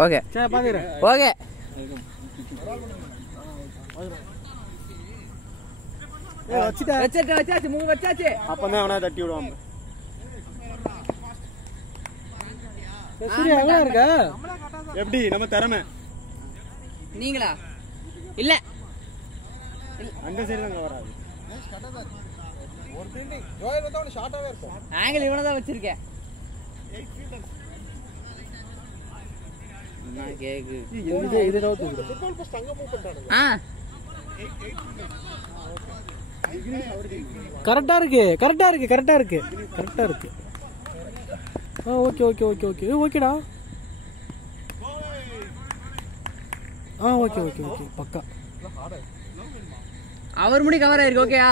Okay சரி பாத்துக்கிறேன். Okay வச்சாச்சு 3 வச்சாச்சு. அப்பதான் அவனா தட்டி விடுவான். சரி எங்க இருக்க? எப்படி நம்ம திறமை? நீங்களா? இல்ல அந்த சைடு தான் வராது. ஒரு ஃபீல்டிங் ஜோயல் வந்து அவன ஷார்ட்டாவே இருக்கும். ஆங்கிள் இவன தான் வச்சிருக்கேன். நான் கேக்கு இது நோத்து ஃபுட்பால் போஸ்ட் அங்க மூவ் பண்றானுங்க. கரெக்டா இருக்கு. ஓகே ஓகேடா. ஓகே பக்கா. அவர் முடி கவர் ஆயிருக்கு. ஓகேயா?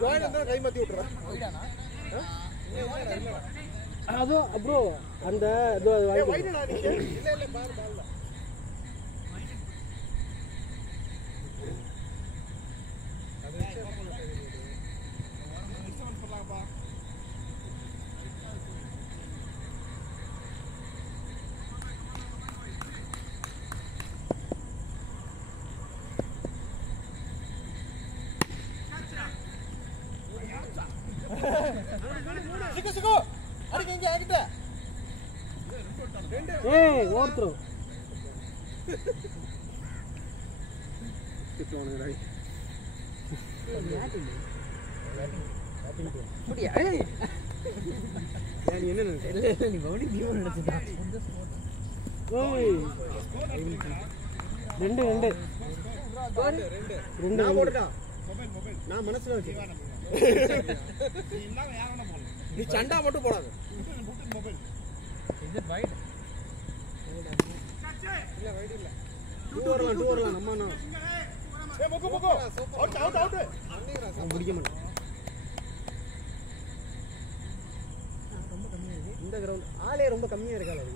ஜாயின் வந்து கை மாத்தி விட்டுறா. அதோ ப்ரோ அந்த இதோ வாங்கி இல்ல பால் சிக்கு அடிங்க இங்க ஆகிட்ட. ஏய் ஓர்த்ரோ திட்டுவானுங்க ரை. அப்படியே ஏய் நீ என்ன நினைச்ச? இல்ல நீ பவுடி பியூ நினைச்சடா. ஓய் 2 நான் போடுடா. நான் மனசுல வச்சேன். நீ சண்டா மட்டும் போடாத. இது வைட். இல்ல வைட் இல்ல. டூ வரலாம் நம்ம என்ன. ஏய் மொக்கு அவுட். நான் முடிக்க மாட்டேன். ரொம்ப கம்மியா இருக்கு. இந்த கிரவுண்ட் ஆளே ரொம்ப கம்மியா இருக்கால அது.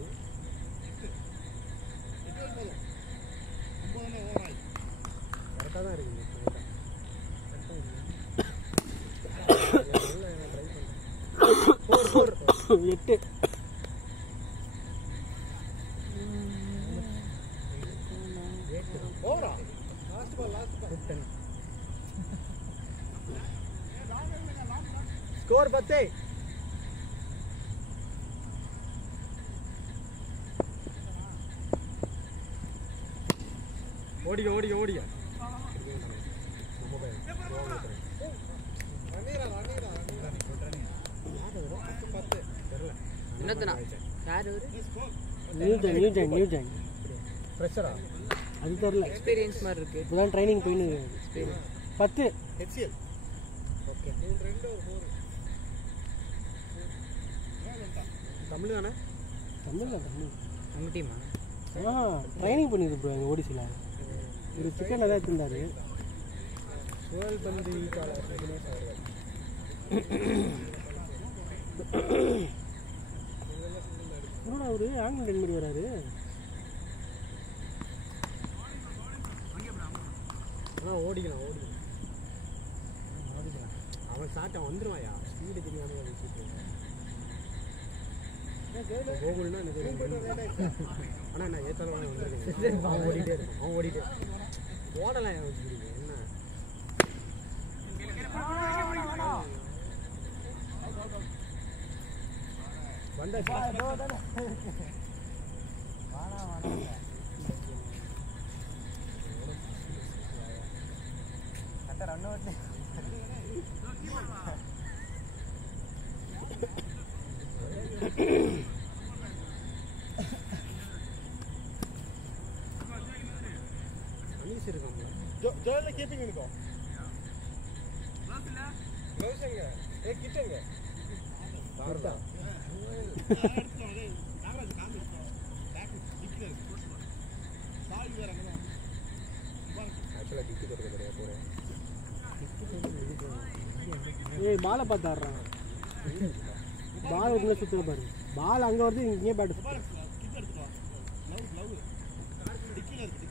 கரெக்டா தான் இருக்கு. Four. 8 ஓவரா லாஸ்ட் பால் 10 ஸ்கோர் 10. ஓடிங்க என்னதுனா யார் அவரு? நியூ ஜாயின் ஃப்ரெஷரா அது தெரியல. எக்ஸ்பீரியன்ஸ் மாதிரி இருக்கு. இப்பதான் ட்ரைனிங் போயின்னு இருக்கு. 10 HCL. ஓகே 2 ஒரு 4. தமிழ் தானே? தமிழ் நம்ம டீமா? ட்ரைனிங் பண்ணிருக்கு ப்ரோ எங்க ஓடிசில. ஒரு சிக்கன் ஏதாவது இருந்தாரு. சோல் பந்தி கால தினேஷ் அவர்கள். என்னடா அவரு ஆங்கிள் டென் மாதிரி வராரு. ஓடிக்கலாம் அவன் சாட்டம் வந்துருவாயா. ஸ்பீடு தெரியாம கோகுல்னா ஆனா நான் ஏத்தாலும் வந்துருக்கேன். அவன் ஓடிட்டே ஓடலாம் என்ன வந்தா அனீஸ் இருக்காங்க. ஜோல கீப்பிங் இருக்கும். க்ளவுஸ் எங்க? கிட்டங்க. தார்டா. நாகராஜ் காமி. பேக் டிக்கி இருக்கு. சாய் வரங்க. ஆக்சுவலா டிக்கி கொடுக்கறதே போறேன். ஏய் பால பாத்தாறா. பால் உள்ள சுத்துற பாரு. பால் அங்க வருது இங்கே பேட் சுத்து. கிட்ட எடுத்துவா. லவ். டிக்கில இருக்கு.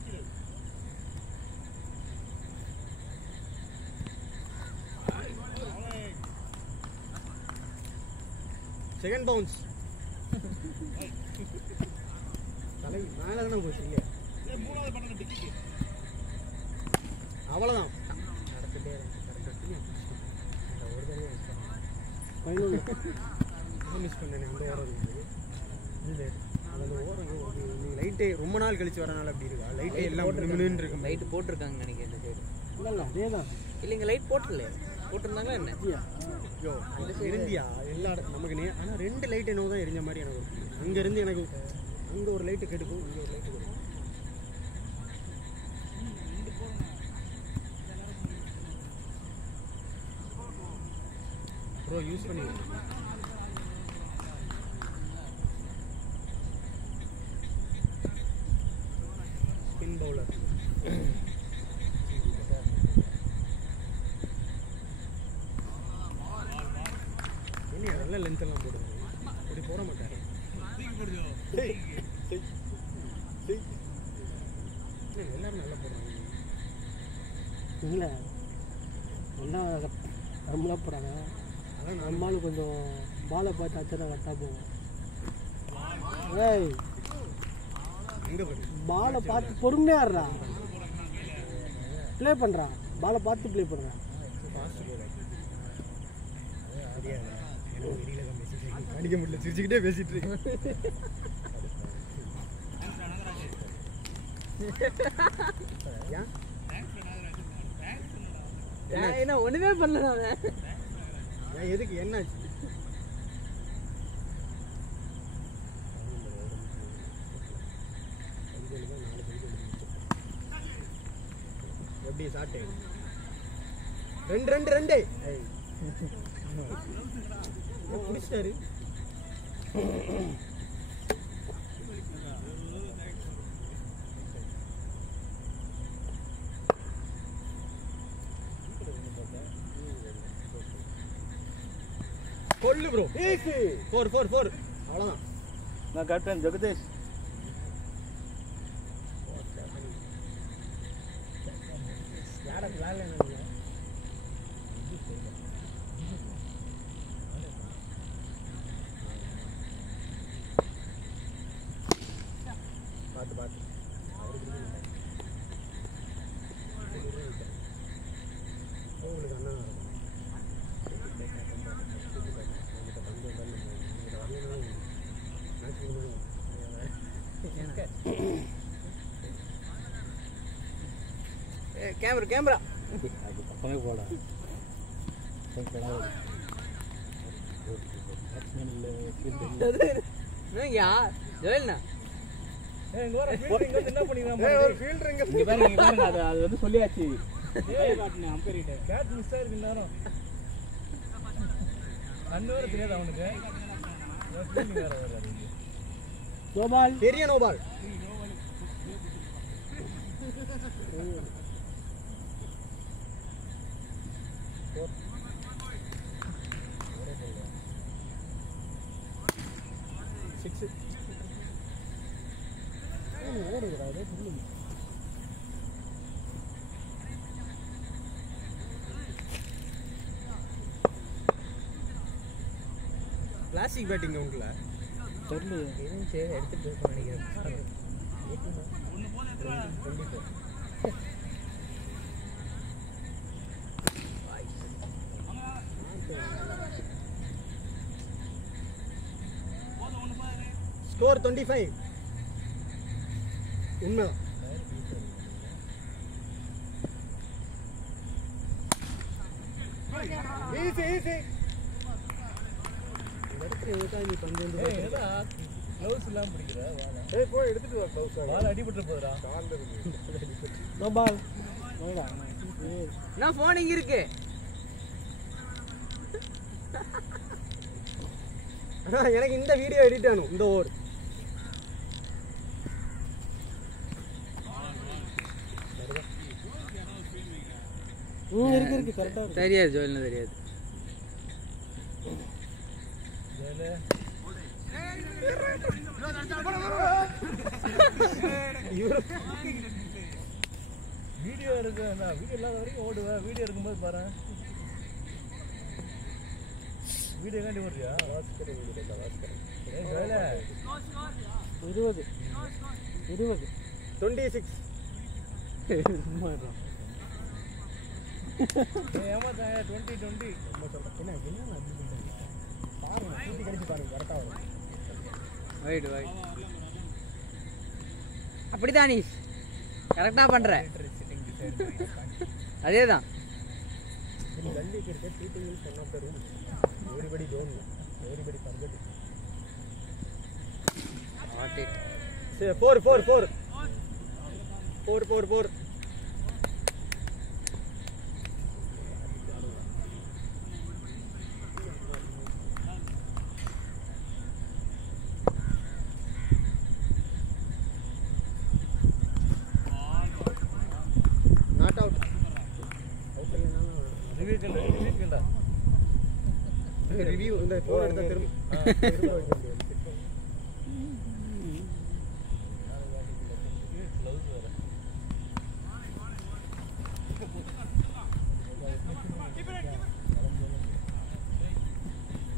Second bounce. மேலே தானே போச்சு இல்லையா அவ்வளோதான் நடந்துட்டே அந்த ஒரு தடவை மிஸ் பண்ணேன் அந்த ஓரம் இல்லை அந்த ஓரம் நீங்கள் லைட்டே ரொம்ப நாள் கழிச்சு வரனால அப்படி இருக்கா லைட்டே எல்லாம் மின்னு இருக்கு லைட்டு போட்டிருக்காங்க நினைக்கிறேன் இந்த சைடு. இல்லை அதே தான் இல்லைங்க லைட் போட்டல போட்டிருந்தாங்களா என்ன? ஐயோ அந்த இருந்தியா எல்லா நமக்கு ஆனால் 2 லைட் என்னவோ தான் எரிஞ்ச மாதிரி எனக்கு ஒரு அங்கேருந்து எனக்கு அங்கே ஒரு லைட்டு கெடுக்கும் இங்கே ஒரு லைட்டு கெடுக்கும் ப்ரோ யூஸ் பண்ணி ஸ்பின் பவுலர் என்ன நல்ல லென்த் எல்லாம் போடுது அப்படி போட மாட்டாரு எல்லாரும் நல்லா போடுறாங்க இல்லை எல்லாம் நம்மளாக போகிறாங்க அதான் நம்மளும் கொஞ்சம் பாலை பார்த்து அச்சா கரெக்டாக போவோம் ஏய் எங்கே போய் பாலை பார்த்து பொறுமையாடுறா ப்ளே பண்ணுறான் பாலை பார்த்து ப்ளே பண்ணுறான் கணிக்க முடியல சிரிச்சுக்கிட்டே பேசிட்டு இருக்கேன் என்ன ஒண்ணுமே பண்ணல எதுக்கு என்னாச்சு எப்படி சாட்டே 2 பிடிச்சிட்டாரு கொல்லு ப்ரோ 4 அவ்வளோதான் நான் கேப்டன் ஜெகதீஷ் யாரை வேலை பார்த்து உங்களுக்கு அண்ணா கேமரா அது பக்கமே போட ஜோயல்ண்ணா அது வந்து சொல்லியாச்சு தெரியாது அவனுக்கு நோபால் பெரிய நோபால் கிளாசிக் பேட்டிங் உண்டுல சொல்லு இருந்துச்சு எடுத்துட்டு போய் நினைக்கிறேன். ஸ்கோர் 25 உண்மைதான் ஈஸி நீ பந்து க்ளவுஸ் இல்லாம பிடிக்கிற போய் எடுத்துட்டு வா க்ளவுஸ் பால் அடிபட்டு போகுதுடா கால்ல இருக்கு நோபால் நான் போன் இங்க இருக்கு. எனக்கு இந்த வீடியோ எடிட் ஆகணும் இந்த ஓவர் இருக்கு கரெக்டா தெரியாது ஜோயல்னு தெரியாது. வீடியோ இருக்கு நான் வீடியோ இல்லாத வரைக்கும் ஓடுவேன். வீடியோ இருக்கும்போது பாரு வீடியோ காண்டி ஓடுறியா 20 20 26 சும்மா இருக்கான் ஏமாத்தாங்க 20 ரொம்ப சொல்றேன் என்ன என்ன அப்படி சொல்றீங்க பாருங்க கூட்டி கடிச்சு பாருங்க கரெக்டா வரும் வைட் அப்படிதான் நீ கரெக்டா பண்ற அதேதான் in Delhi cricket cheating is one of the rules everybody don't know everybody forget it Got it. say 4 not out review இந்த போன் எடுத்தா திரும்ப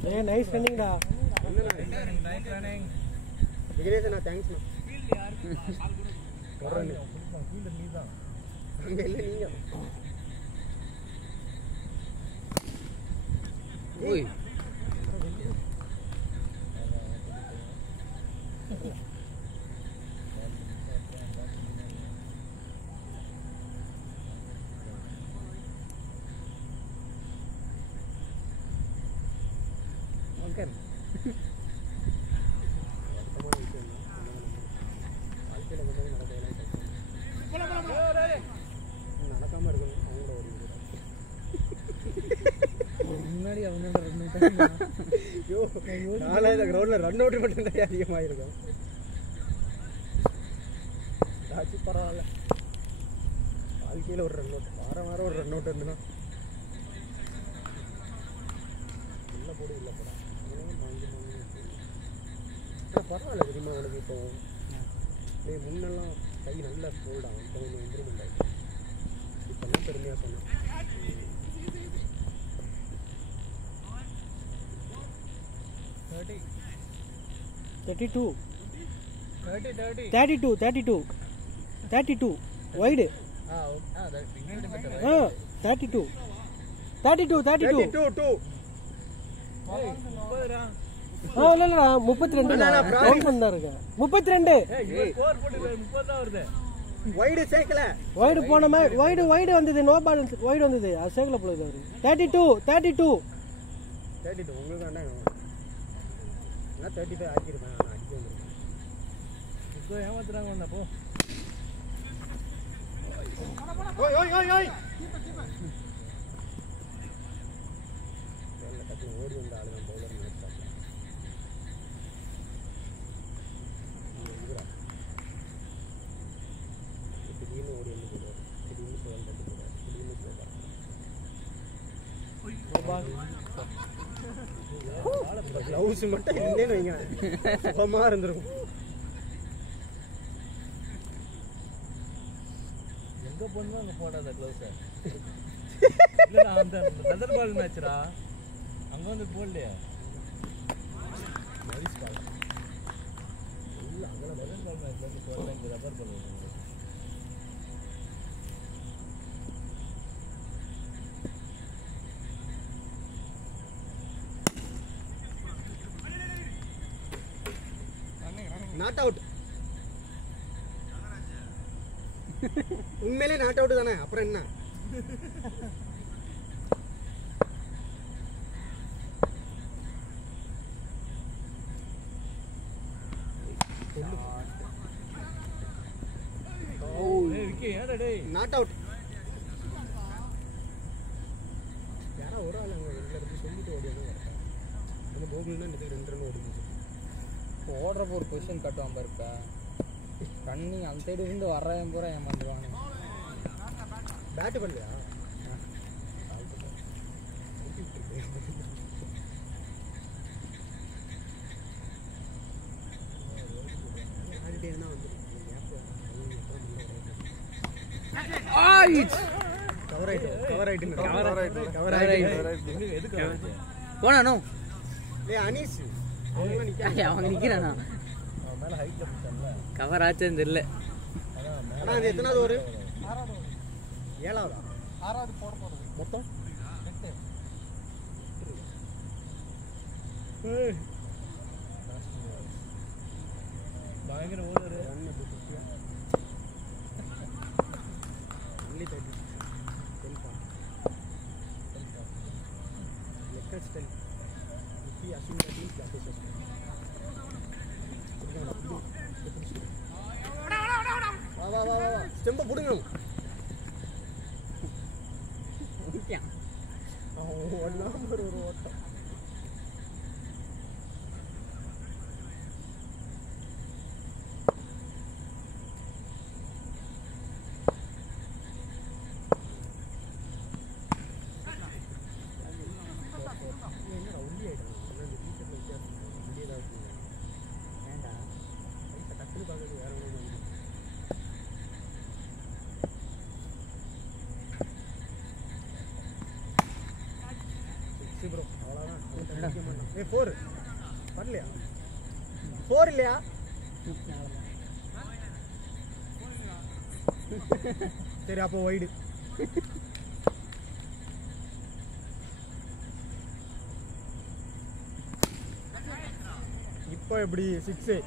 ஏ நைஸ் ரன்னிங் டா நைஸ் ரன்னிங் விக்னேஷ் தேங்க்ஸ் மா வரேன் ஃபீல்டர் நீதான் அங்க இல்ல நீங்க ஓய் ஓகே நடக்காம இருக்கணும் அவங்களோட முன்னாடி அவனோட ரன் ஐயோ நாலாவது கிரவுண்டில் ரன் அவுட் மட்டும் தான் அதிகமாக இருக்கும் ஆச்சு பரவாயில்ல வாழ்க்கையில் ஒரு ரன் அவுட் வாரம் ஒரு ரன் அவுட் இருந்துன்னா இல்லை போடு இல்லை போட ஆனால் பரவாயில்ல தெரியுமா உனக்கு இப்போ முன்னெல்லாம் கை நல்லா ஃபோல்ட் ஆகும் இப்போ கொஞ்சம் இம்ப்ரூவ்மெண்ட் ஆகிடும் இப்போல்லாம் பெருமையாக சொன்னேன் 32 wide 32 இல்ல 32 கவுண்ட் பண்ணா இருக்கு 32 ஸ்கோர் போட்டு 30 தான் வருது வைடு சேர்க்கல வைடு போனமா வைடு வந்தது நோ பால் வைடு வந்தது அது சேர்க்கல போல இது 32 உங்களுக்கு வேண்டாம் நான் 35 ஆக்கிருப்பேன் நான் அடிக்க வந்துருக்கேன் இப்போ ஏமாத்துறாங்க வந்தா போ ஓய் டக்குனு ஓடி வந்த ஆளு தான் பவுலர் நினைச்சாங்க திடீர்னு ஓடி வந்து போடுவார் திடீர்னு சுழல் தட்டி போடுவார் திடீர்னு போடுவார் க்ளவுஸ் மட்டும் இல்லைன்னு வைங்க சுகமாக இருந்திருக்கும் எங்க போனோ அங்க போடாத க்ளவுஸ் இல்ல அந்த லெதர் பால் மேட்ச்ரா அங்க வந்து போடலையா நைஸ் பால் இல்ல அங்க லெதர் பால் மேட்ச் வந்து போடல இந்த ரப்பர் பால் வந்து நாட் அவுட் உண்மையிலே நாட் அவுட் தானே அப்புறம் என்ன நாட் அவுட் யாரோ ஒரு ஆள் அங்கே வெளில இருந்து சொல்லிட்டு ஓடியாங்க நம்ம கோகுல்னா இதுக்கு 2 ரன் ஓடிச்சு ஓடுறப்போ ஒரு பொசிஷன் கட்டுவான் பாருப்பா ரன்னிங் அந்த சைடு இருந்து வர்றவன் பூரா ஏமாந்துருவானு பேட்டு பண்ணலையா போனானோ அனீஸ் அவங்க நிக்கிறானா மேலே ஹைட்டில் பிடிச்சால கவர் ஆச்சுன்னு தெரியல. ஆனால் அது எத்தனாவது ஒரு 7ஆவதா 6வது போட போகிறது மொத்தம் 8. பயங்கர ஓடுற only 30. ஸ்டெம்ப புடுங்க ஒரு ஓட்டம் फोर வரலையா 4 இல்லையா சரி அப்போ வைடு இப்போ எப்படி 6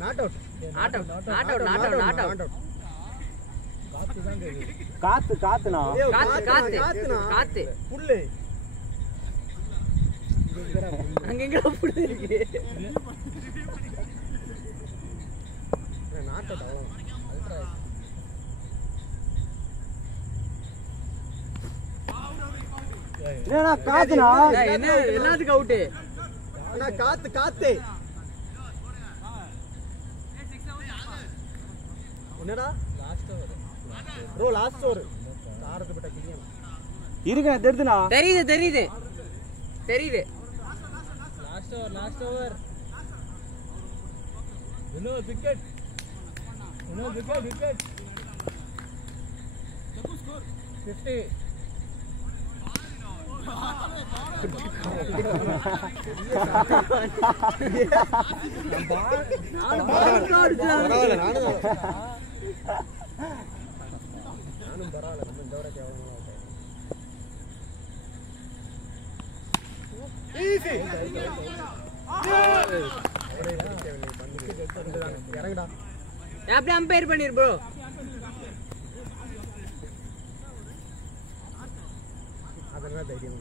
நாட் அவுட் காத்துனா காத்து புல்லு அங்க புல்லு இருக்கு. நாட் அவுட் அவ்வளோ என்னடா காத்துனா என்ன எல்லாத்துக்கும் அவுட்டு. ஆனா காத்து என்னடா ப்ரோ லாஸ்ட் ஓவர் ஆரத்து பட்ட கிளியன் இருங்க தெரியுதுனா தெரியுது லாஸ்ட் ஓவர் இன்னொரு விக்கெட் விக்கெட் 50 நானும் பரவாயில்ல நம்ம இந்த வரைக்கும் இறங்குடா அப்படியே அம்பையர் பண்ணிரு ப்ரோ. அதெல்லாம் தைரியம்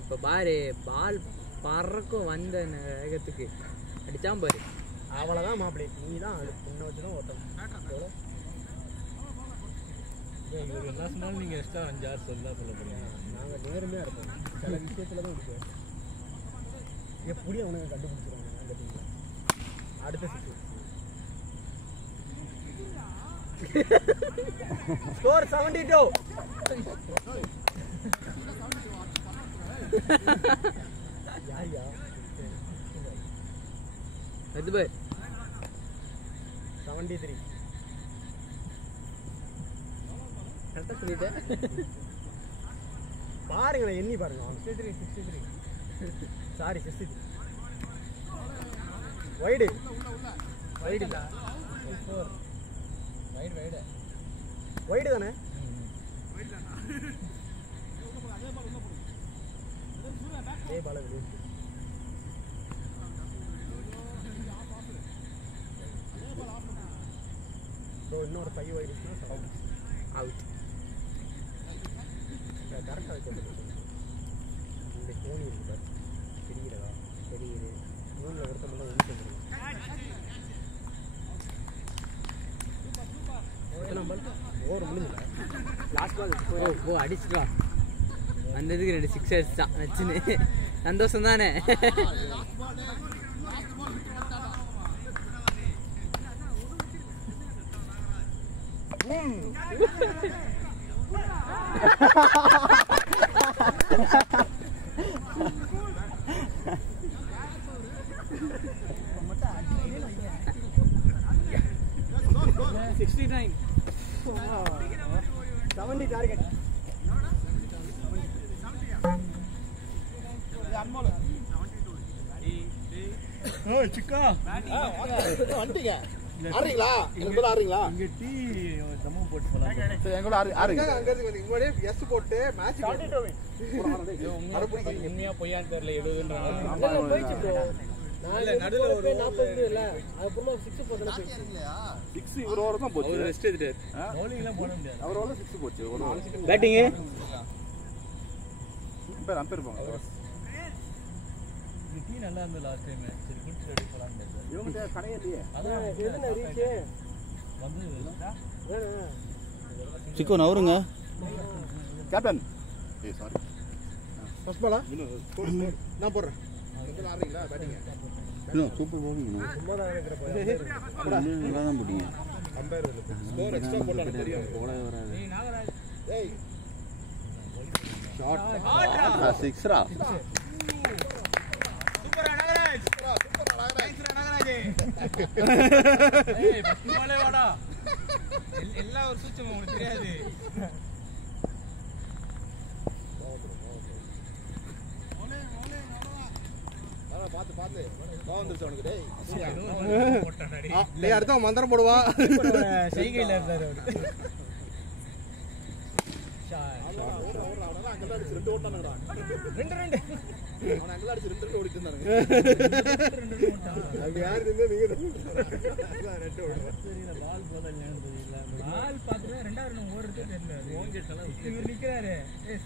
இப்ப பாரு பால் பறக்கும் வந்த வேகத்துக்கு அடிச்சான் பாரு. அவ்வளோதான் மாப்பிள்ளை நீ தான் அது பொண்ணை வச்சு தான் ஓட்டணும் இவர் என்ன சொன்னாலும் நீங்கள் எக்ஸ்ட்ரா 5-6 சொல்ல போகிறீங்க. நாங்கள் நேர்மையாக இருப்போம் சில விஷயத்தில் தான் இருப்போம் எப்படி அவனுக்கு கண்டுபிடிச்சிருவாங்க அந்த டீமில் அடுத்த ஸ்கோர் 72 யாரியா அது பாரு 73 கரெக்டாக சொல்லிட்டேன். பாருங்க நான் எண்ணி பாருங்க 63 சாரி 63 வைடு இல்லை வைடு தானே ஏய் பால விடு ப்ரோ இன்னொரு 5 வைடு அவுட். கரெக்டாக வைக்கிறது இந்த கோணி இருக்கு பாரு தெரிகிறதா தெரியுது மூணில் ஒருத்தமெல்லாம் ஒன்று ஓவர் முடிஞ்சல லாஸ்ட் பால் போ அடிச்சுட்டு வா. வந்ததுக்கு 2 6 தான் வச்சுன்னு சந்தோஷம் தானே. சிக்கா வந்துட்டீங்க ஆறீங்களா இங்க ஆறீங்களா இங்க டீ தம்மு போட்டு போலாம் சரி எங்க ஆறீங்க அங்க இருந்து முன்னாடியே எஸ் போட்டு மேட்ச் உண்மையா பொய்யான்னு தெரியல 70ன்றாங்க போயிடுச்சு bro. நடுவுல ஒரு 40 இல்ல அதுப்புறமா 6 போட்டா போயிடுச்சு 6 இவர ஓவர் தான் போச்சு ரெஸ்ட் எடுத்துட்டாரு பவுலிங் எல்லாம் போட முடியாது அவர் ஓவர் 6 போச்சு ஒரு பேட்டிங் அம்பேர் போங்க இந்த டீ நல்லா இருந்தது லாஸ்ட் டைம் சரி குட் ரெடி போலாம் இவங்க கடையே இல்லையே அதான் எதுனா ரீச் வந்து சிக்கோ நவருங்க கேப்டன் ஏய் சாரி ஃபர்ஸ்ட் பாலா நான் போறேன் எங்க ஆறீங்களா பேட்டிங் இன்னும் சூப்பர் பவுலிங் சும்மா தான் இருக்கிறப்ப நல்லா தான் போட்டீங்க அம்பேர் ஸ்கோர் எக்ஸ்ட்ரா போடலாம் தெரியும் போட வராது ஏய் நாகராஜ் ஏய் ஷாட் சிக்ஸ்ரா சூப்பரா நாகராஜ் ஏய் பத்து பாலே வாடா எல்லாம் ஒரு சூச்சமா உங்களுக்கு தெரியாது பாத்து பாத்து வந்துருச்சு அவனுக்கு டேய் போட்டானடி டேய் அடுத்த மந்திரம் போடுவா செய்கையில இருந்தாரு அவரு ரெண்டு ஓட்டானுங்கடா ரெண்டு அவன் அங்கல அடிச்சு ரெண்டு ஓடிட்டு இருந்தானுங்க அது யாரு இருந்தா நீங்க ரெண்டு ஓடுங்க தெரியல பால் போதல் தெரியல பால் பாத்துட்டு ரெண்டாவது ரன் ஓடுறதே தெரியல ஓங்கேட் எல்லாம் இவர் நிக்கிறாரு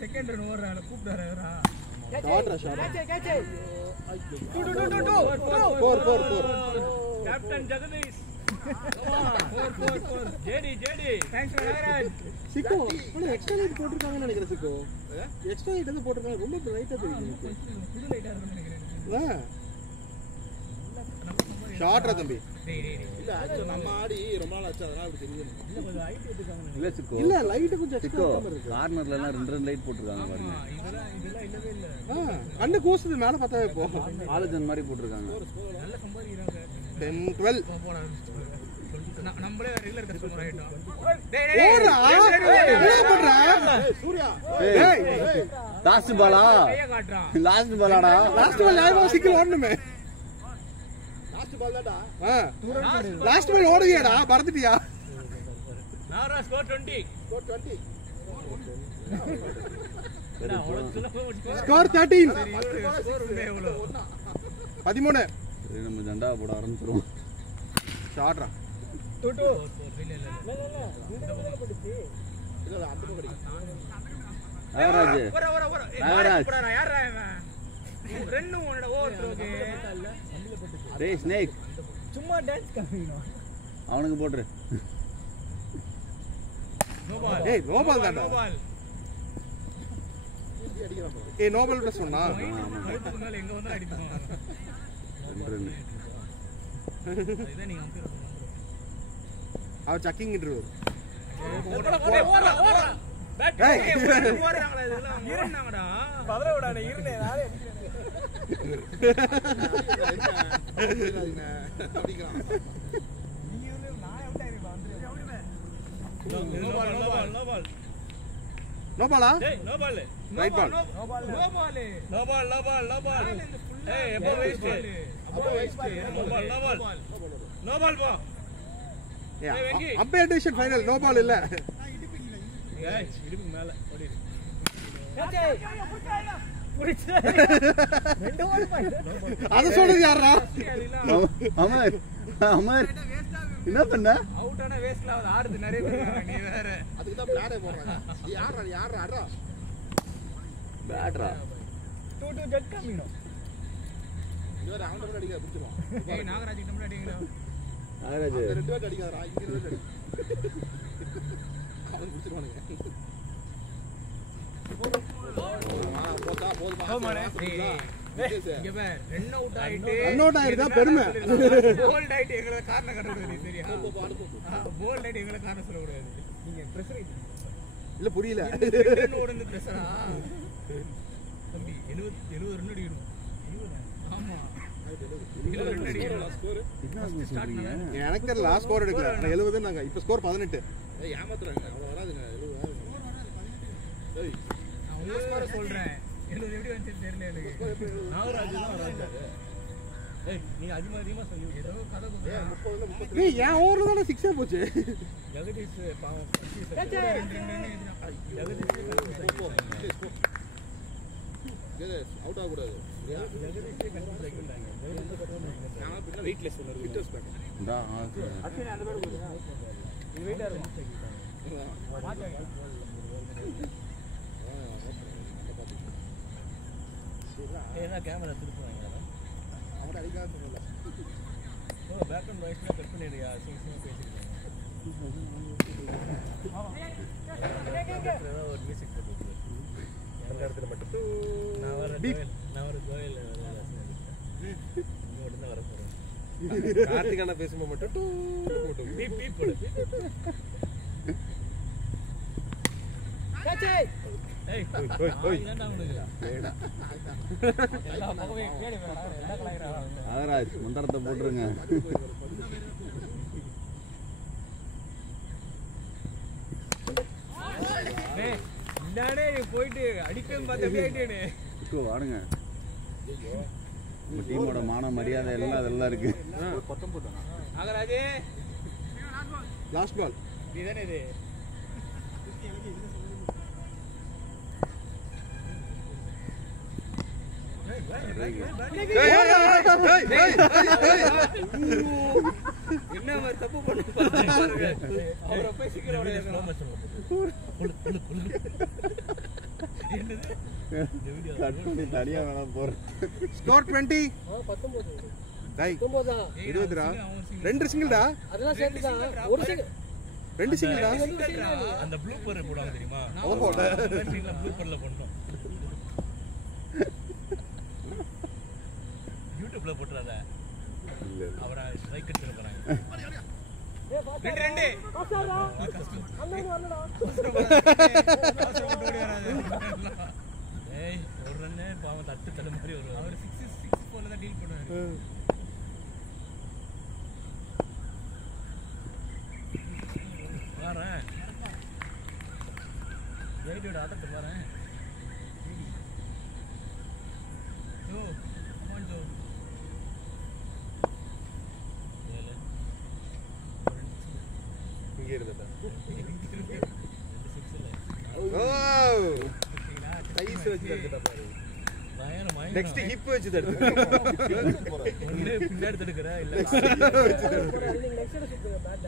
செகண்ட் ரன் ஓடுறாரு கூப்பிடுறாரு அவரா ஷாட்ரா shot catch four captain Jagadish 4 ஜேடி தேங்க்ஸ் நாகராஜ் சிக்கோ ஆனா எக்ஸ்ட்ரா லைட் போட்டுருக்காங்கன்னு நினைக்கிறேன் சிக்கோ எக்ஸ்ட்ரா லைட் வந்து போட்டுருக்காங்க ரொம்ப ரைட்டா தெரியுது புது லைட்டா இருக்குன்னு நினைக்கிறேன் ஷாட்ரா தம்பி டேய் இல்ல ஆக்சுவலா நம்ம ஆடி ரொம்ப நாள் ஆச்சு அதனால அப்படி தெரியுது இல்ல கொஞ்சம் ஹைட் எடுத்துக்காங்க இல்ல சிக்கோ இல்ல லைட் கொஞ்சம் சிக்கோ எக்ஸ்ட்ரா இருக்கு கார்னர்ல எல்லாம் ரெண்டு லைட் போட்டிருக்காங்க பாருங்க இதெல்லாம் இல்லவே இல்ல கண்ணு கூசுது மேல பார்த்தாவே போ ஆளுஜன் மாதிரி போட்டிருக்காங்க நல்லா சம்பாதிக்கிறாங்க 10 12 போட நம்மளே ரெகுலர் கஸ்டமர் ஆயிட்டோம் ஓடுறா என்ன பண்ற சூர்யா ஏய் லாஸ்ட் பாலா கைய காட்றான் லாஸ்ட் பாலாடா லாஸ்ட் பால் யாரோ சிக்கல் ஓடணுமே லாஸ்ட் பால் தான்டா லாஸ்ட் பால் ஓடுறியாடா பறந்துட்டியா நாரா ஸ்கோர் 20 ஸ்கோர் 20 நான் உனக்கு சொல்ல ஸ்கோர் 13 ஸ்கோர் உண்டே எவ்வளவு 13 சரி நம்ம ஜண்டா போட ஆரம்பிச்சிருவோம் ஷாட்ரா டூ இல்ல அந்த பக்கம் அடி நாகராஜ் நாகராஜ் யாரா இவன் ரெண்டு உன்னோட ஓவர் த்ரோக்கு டேய் ஸ்னேக் சும்மா டான்ஸ் காமிக்கணும் அவனுக்கு போட்டுரு நோ பால் ஏய் நோ பால் தான்டா நோ பால் ஏய் நோ பால் ப்ளஸ் சொன்னா அதுக்கு மேல எங்க வந்து அடிப்போம் 2 ரன் இத நீங்க அம்பீர் பண்ணுங்க அவர் சக்கிங் இன்டர்வியூ ஓடுறா பேட் ஏய். ஓடுறாங்கடா இதெல்லாம் ஓடுறாங்கடா பதற விடானே இருனே நானே அடிக்கிறான் நோ பால் நோ பாலா டேய் no ball right ball no ball ஏய் எப்போ வேஸ்ட் நோ பால் போ ஏய், Venki. Umpire decision final no ball இல்ல ஏய் இடுப்பு மேல ஓடிடு அத சொல்றது யாரா அமர் அமர் என்ன பண்ண அவுட் ஆனா வேஸ்ட்ல ஆகுது ஆடுது நிறைய பேர் இருக்காங்க, நீ வேற அதுக்கு தான் பிளானே போடுறாங்க யாரா அடா பேட்ரா டூ ஜட் காமிக்கணும் இவர அவன் அடிக்க புடிச்சிடுவான் ஏய் நாகராஜ் கிட்ட மட்டும் அடிங்கடா நாகராஜ் அந்த ரெண்டு வாட்டி அடிக்காதடா இங்க ரெண்டு வாட்டி அவன் புடிச்சிடுவானுங்க போதா போதுமா ஏய் இங்க பாரு, run out ஆயிட்டு ரன் ஆயிருந்தா பெருமை. bold ஆயிட்டு எங்களை காரணம் கட்டக்கூடாது, சரியா? bold ஆயிட்டு எங்களை காரணம் சொல்லக்கூடாது. நீங்க pressure ஆயிட்டு. இல்ல புரியல. run ஓடுன pressure ஆ? தம்பி 70 ரன் அடிக்கணும். ஆமா 70 ரன் அடிக்கணும். எனக்கு லாஸ்ட் ஸ்கோர் எடுக்கல. 70 நாங்க இப்ப ஸ்கோர் 18. ஏமாத்துறாங்க, அவ்வளோ வராதுங்க. 70 நான் உங்க ஸ்கோரை சொல்றேன். 70 எப்படி வந்துச்சு தெரியல எனக்கு. நாகராஜ் தான் வராது. நீங்க அதிகமா சொல்லி ஏதோ கதை கொடுத்தா. ஏய் என் ஓவர்ல தான 6 போச்சு. ஜெகதீஷ் பாவம் அவுட் ஆகக்கூடாது. வெயிட்லெஸ் இந்தா ஏன்னா கேமரா திருப்புவாங்க. அவர் அடிக்காத சொல்லல. பேக்ரவுண்ட் வாய்ஸ்லாம் கட் பண்ணிடுறியா? ஒரு மியூசிக் போட்டு அந்த இடத்துல மட்டும் நான் வர கோயில் மட்டும் தான் வர போறேன். கார்த்திகானா பேசும்போது மட்டும் பீப் பீப் போடு. ஏய் என்னடா உங்களுக்கு எல்லா பக்கமே கேடி வேணா என்ன கலாய்றா? நாகராஜ் மந்திரத்தை போட்டுருங்க. டேய் இல்லானே நீ போயிட்டு அடிக்கன்னு பார்த்து எப்படி ஆயிட்டேனே. வாடுங்க. உங்க டீமோட மான மரியாதை எல்லாம் அதெல்லாம் இருக்கு. நாகராஜே லாஸ்ட் பால். இதுதானே இது. என்ன மாதிரி தப்பு பண்ண பாருங்க. அவரை போய் சீக்கிரம் கட் பண்ணி தனியா வேணா போறேன். ஸ்கோர் 20. 19 டேய் 19 தான். 20 டா. 2 சிங்கிள்டா. அதெல்லாம் சேர்த்து தான். ஒரு சிங்கிள் 2 சிங்கிள்டா. அந்த ப்ளூப்பர் போடுவாங்க தெரியுமா? ஓஹோ. ப்ளூப்பர்ல பண்ணோம். யூடியூப்ல போட்டுறாத. அவரா ஸ்ட்ரைக் எடுத்து போறாங்க. ரெண்டு ஆசாரா அண்ணா வரலடா. ஏய் ஒரு ரன்னே பாவம் தட்டு தள்ள மாதிரி வருவாங்க. அவர் 6 4ல தான் டீல் பண்ணுவாரு. வரேன். ஏடியோட ஆட்டத்தை வரேன். Joe come on Joe. இங்க இருடா. ஓ! ரைஸ் வச்சு தடுத்துட்டா பாரு. பயங்கர நெக்ஸ்ட் ஹிப் வச்சு தடுத்து. ஒண்ணே பின்னாடி தடுக்கற இல்ல நெக்ஸ்ட் சுத்து பேட்.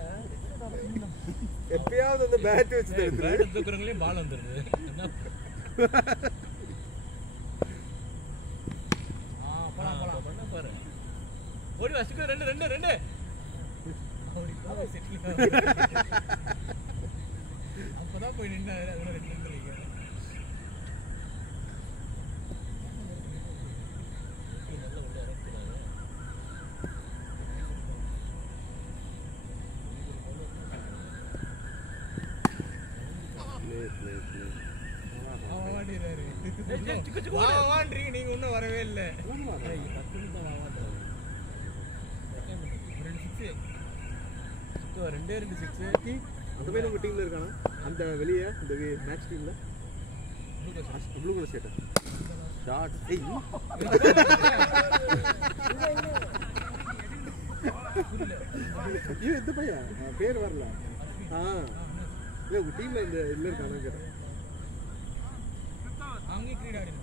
எப்பயாவது அந்த பேட் வச்சு தடுத்து. பேட் தூக்குறவங்களே பால் வந்துருது. என்ன போலாம் பண்ண பாரு. ஓடி வா சிக்கு 2 அவருக்கு செட்டில் அப்பதான் போய் நின்னாரு. அதோட 2 ரன் கழிக்க. நீங்க ஒன்னும் வரவே இல்ல. 2 6 அந்த பையன் உங்க டீம்ல இருக்கானா? அந்த வெளிய இந்த மேட்ச் டீம்ல ப்ளூ கலர் ஷர்ட். ஷாட். ஏய் இது எந்த பையன்? பேர் வரல. உங்க டீம்ல இந்த இல்ல இருக்கானா கேட்டேன். அவங்க கிரீட் ஆடினோம்.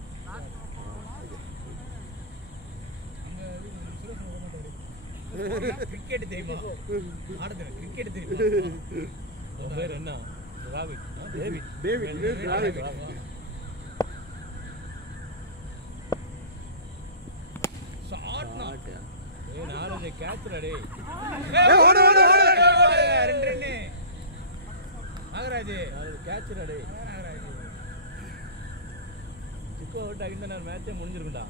கிரிக்கெட் தெரியுமா? ஆடுது கிரிக்கெட் தெரியுமா? உன் பேர் என்ன? ராவிட். டேவிட். டேவிட் ராவிட். ஷாட்னா. ஏய் நாராஜே கேட்ச்ரா டேய். ஓடு ஓடு ஓடு. 2 ரன். நாகராஜ் கேட்ச்ரா டேய். நாகராஜ் சிக்கு அவுட் ஆகிருந்தா நான் மேட்சே முடிஞ்சிருக்கும்டா.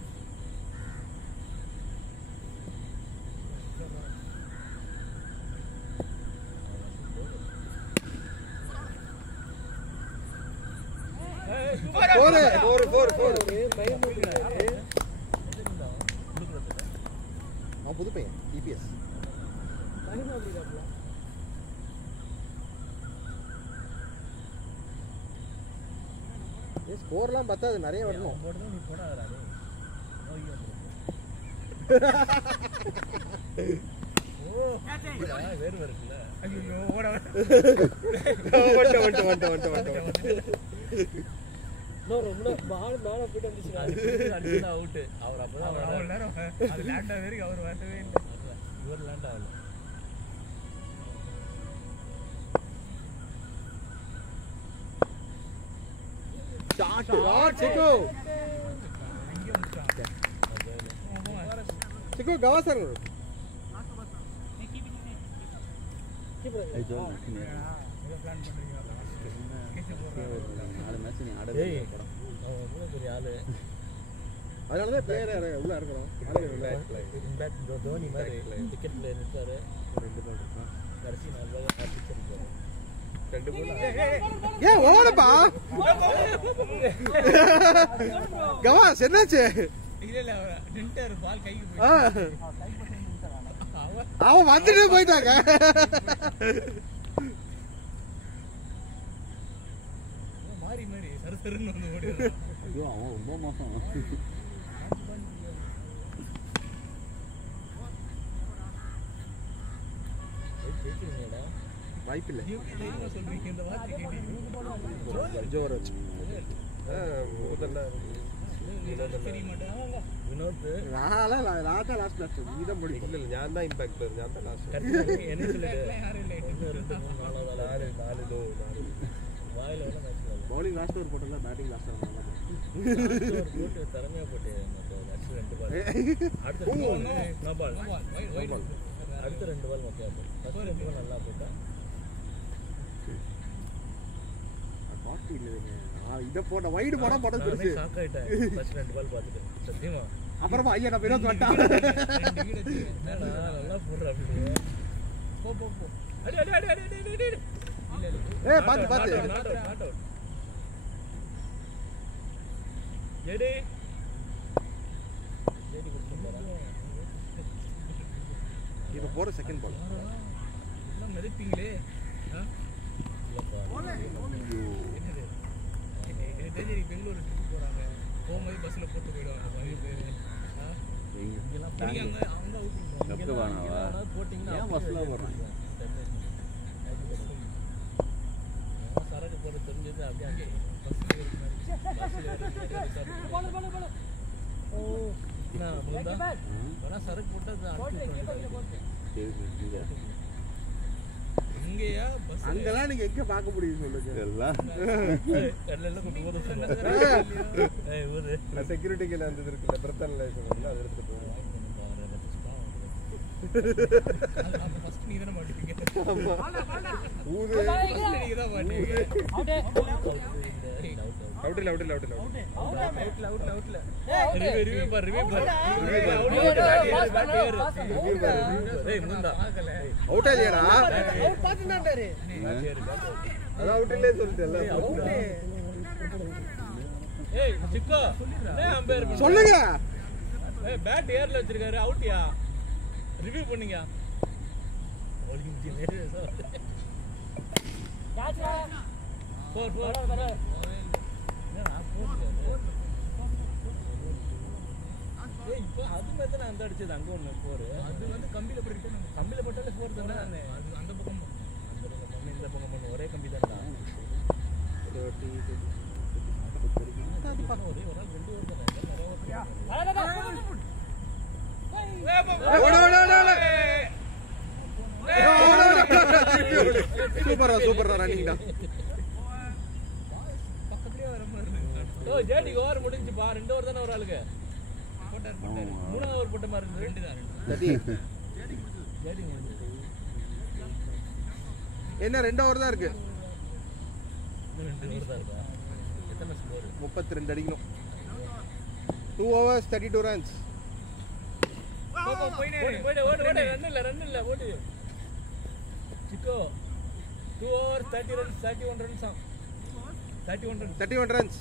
அவன் புது பையன் இபிஎஸ் ஸ்கோர்லாம் பார்த்தா அது நிறைய வரணும். நீ போடாதடா வேறு இருக்குல்ல. ஐயோ ஓட ரொம்ப பால் மேலே போயிட்டு வந்துச்சு. அடிச்சுதான் அவுட்டு. அவர் அப்பதான் அவ்வளோ நேரம் அது லேண்ட் ஆக வரைக்கும் அவர் வரவே இல்லை. இவர் லேண்ட் ஆகல. சிக்கோ கவாசர் பெரிய ஆளு. அதனாலதான் பிளேயர் உள்ள இருக்கிறோம். தோனி மாதிரி டிக்கெட் பிளேயர் இருக்காரு. கடைசி 4 பால் 2 ஏன் ஓடப்பா கவாஸ் என்னாச்சு? இல்ல நின்ட்டாரு பால் கைக்கு அவன் வந்துட்டு போயிட்டாங்க. மாறி மாறி சரசரன்னு வந்து ஓடி ஐயோ அவன் ரொம்ப மோசம். வாய்ப்பில்லை. சொல்றீங்க இந்த வார்த்தை கேட்டீங்க. வினோத் ഞാൻ தான் ഇമ്പാക്ട് പ്ലെയർ. ഞാൻ தான் ലാസ്റ്റ്. என்ன சொல்லிட்டு 1 2 3 4 வாயில வேலை மேட்ச் பவுலிங் லாஸ்ட் ஓவர் போட்டல, பேட்டிங் லாஸ்ட் ஓவர் நல்லா போட்டு திறமையா போட்டு நெக்ஸ்ட் 2 பால் அடுத்து நோ பால் அடுத்து 2 பால் மொக்கையா போட்டு ஃபர்ஸ்ட் 2 பால் நல்லா போட்டா பாட்டி இல்லைங்க. இத போட வைடு போட போட்டது பெருசு. ஷாக் ஆயிட்டேன் ஃபர்ஸ்ட் 2 பால் பார்த்துட்டு. சத்தியமா அப்புறமா ஐயா நான் வினோத் வந்துட்டான். நல்லா போடுற அப்படி போ அடி ஏய் பாத்து நாட் அவுட் ஜெடி இப்ப போற செகண்ட் பால் எல்லாம் மிதப்பீங்களே. தெரிஞ்சு பெங்களூர் ட்ரிப் போறாங்க, போகும்போது பஸ்ல போட்டு போயிடுவாங்க நிறைய பேர். சரக்கு போட தெரிஞ்சது அப்படியே சரக்கு போட்டு இங்கேயா பஸ் அங்கெல்லாம் நீங்க எங்க பார்க்க முடியும் சொல்லுங்க. எல்லாம் செக்யூரிட்டிக்கு அந்த இது இருக்குல்ல பிரத்தன் லைசன்ஸ் அது எடுத்துட்டு போவோம். ஃபர்ஸ்ட் நீ தான மாட்டீங்க. ஊது நீங்க தான் மாட்டீங்க. அவுட்ல ரிவ்யூ பார் அவுட் இல்லையடா. அது அவுட் இல்லையே சொல்லிட்டேல்ல. ஏய் சிக்கோ என்ன அம்பையர் சொல்லுங்க. ஏய் பேட் ஏர்ல வச்சிருக்காரு அவுட்யா ரிவ்யூ பண்ணுங்க. bowling team four ஏய் இப்போ அது மாதிரி நான் அந்த அடிச்சது அங்க ஒண்ணு 4 அது வந்து கம்பியில போட்டு கம்பியில போட்டாலே 4 தானே. அது அந்த பக்கம் இந்த பக்கம் பண்ணு ஒரே கம்பி தான்டா. ஒரே ஒரு நாள் 2 ஓவர் தானே சூப்பரா ரன்னிங் தான். பக்கத்துலயே வர மாதிரி இருக்கு. ஓ ஜேடி ஓவர் முடிஞ்சுப்பா. 2 ஓவர் தானே ஒரு ஆளுக்கு போட்டார் 3 ஓவர் போட்ட மாதிரி இருக்கு. 2 தான் ஜேடி என்ன 2 ஓவர் தான் இருக்கு. 2 ஓவர் தான் இருக்கா? எத்தனை ஸ்கோர்? 32 அடிக்கணும். 2 overs 32 runs. ரன் இல்ல ஓடு Chicco 2 overs 30 runs 31 runs 31 runs.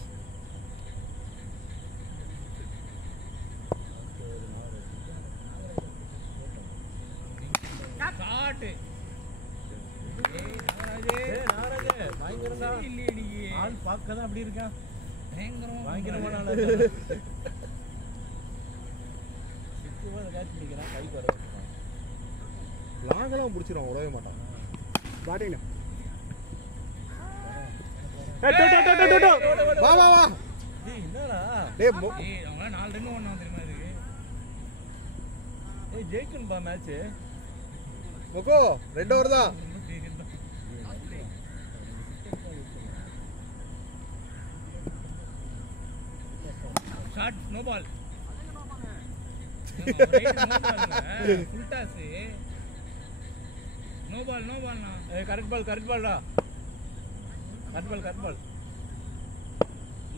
ஆள் பார்க்கதான் அப்படி இருக்கான் பயங்கரமான ஆளா சிக்குவா கேட்ச் பிடிக்கிறான் கைக்கு வர லாங்கெல்லாம் பிடிச்சிரும் உடவே மாட்டான். பாட்டிங்க வா வா வா. என்னடா டேய் அவங்க 4 ரன் ஓடணும் தெரியுமா இதுக்கு. ஜெயிக்கணும்பா மேட்ச். மொக்கோ 2 ஓவர் தான். Shot no ball. Full toss. No ball நா. கரெக்ட் பால்டா கரெக்ட் பால்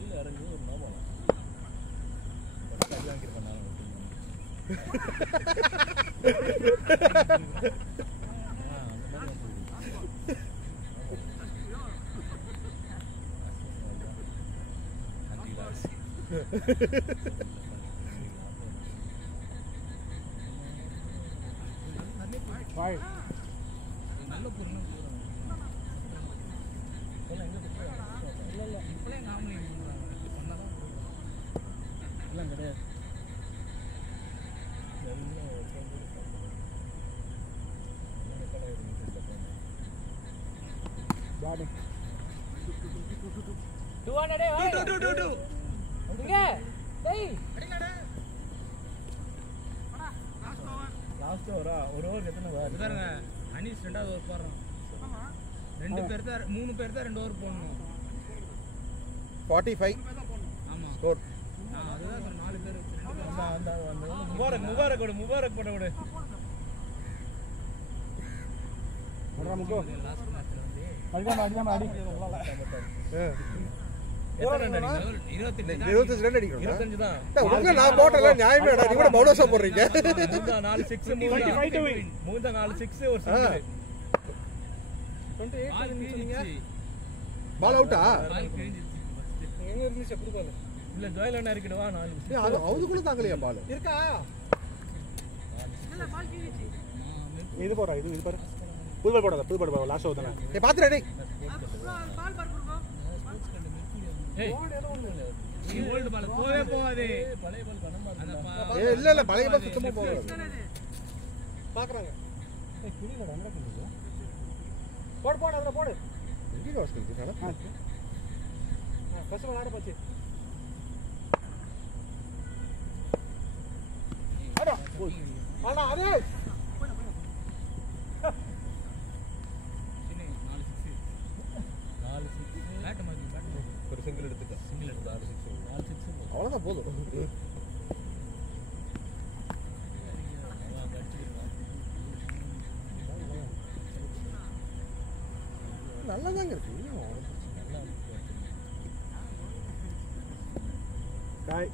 இல்ல அரங்கு ஒரு நோ பால் பட்டாலாம் கிட்ட பண்ணாங்க. நல்ல பொருள் எல்லாம் கிடையாது. லாஸ்ட் ஓவரா ஒரு ஓவர் எத்தனை ஓவர் பாருங்க அனிஷ் 2வது ஓவர் போடுறான். 3 பேர் தான் 2 ஓவர் போடணும். 45 ஆமா ஸ்கோர். அதுதான் ஒரு 4 பேர் முபாரக் போட விடு. லாஸ்ட் மேட்ச்ல வந்து எத்தனை ரன் அடிக்கணும்? 25 ரன் அடிக்கணும். 25 தான். உங்க நான் போட்டல நியாயமேடா. நீங்க கூட பவுலர்ஸா போடுறீங்க. மூணா 4 6 மூணா 4 6 ஒரு சிங்கிள். 28 சொன்னீங்க. பால் அவுட்டா? பால் கிழிஞ்சிச்சு. எங்க இருந்துச்சு புது பால்? இல்ல ஜோயல் அண்ணா இருக்கடவா 4. ஏய் அது அவதுக்குள்ள தாங்கலையா பால்? இருக்கா? இல்ல பால் கிழிஞ்சிச்சு. இது போறா இது பாரு. புது பால் லாஸ்ட் ஓவர் தானே. ஏய் பாத்துடா டேய். பால் பார் போடுங்க. ஏய் நீ ஓல்ட் பால் போவே போவாதே. பழைய பால் கனமா. ஏய் இல்ல பழைய பால் சுத்தமா போகாது. பாக்குறாங்க. ஏய் குடில ரன் பண்ணுங்க. போடு அதுல போடு. எங்க வாஸ் கிழிச்சானே? ஃபர்ஸ்ட் பால் ஆட போச்சு. அடா அண்ணா அதே சின்ன 4 6 பேட் மாதிரி பேட் ஒரு சிங்கிள் எடுத்துட்டேன். சிங்கிள் எடுத்து 4 6 அவ்வளவுதான் போதும். நல்லாதாங்க இருக்கு. டாய்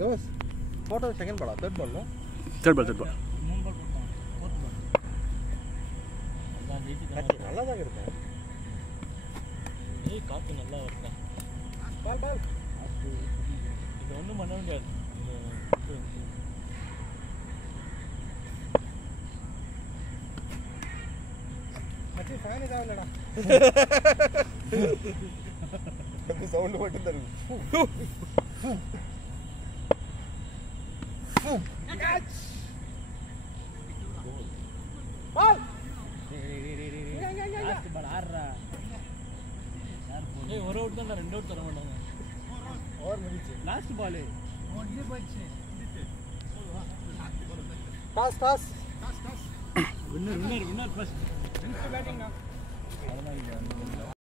தோஸ் போட்டோ செகண்ட் பாலா தேர்ட் பால்ல தேர்ட் பால் 3 பால் போட்டான். 4th பால் அதான் ஜெயிச்சு நல்லாதாங்க இருக்கு. ஏய் காத்து நல்லா வருதா. பால் இது ஒண்ணும் பண்ண முடியாது. மச்சி ஃபேன் ஏதாவலடா. அந்த சவுண்ட் மட்டும் தரு. பால் லாஸ்ட் பால் ஆடுறா. ஏய் ஒரு அவுட் தான் 2 அவுட் தர மாட்டாங்க. ஓவர் முடிச்சு. லாஸ்ட் பால் ஓடியே போயிடுச்சு. டாஸ் வின்னர் ஃபர்ஸ்ட் பேட்டிங் அதனால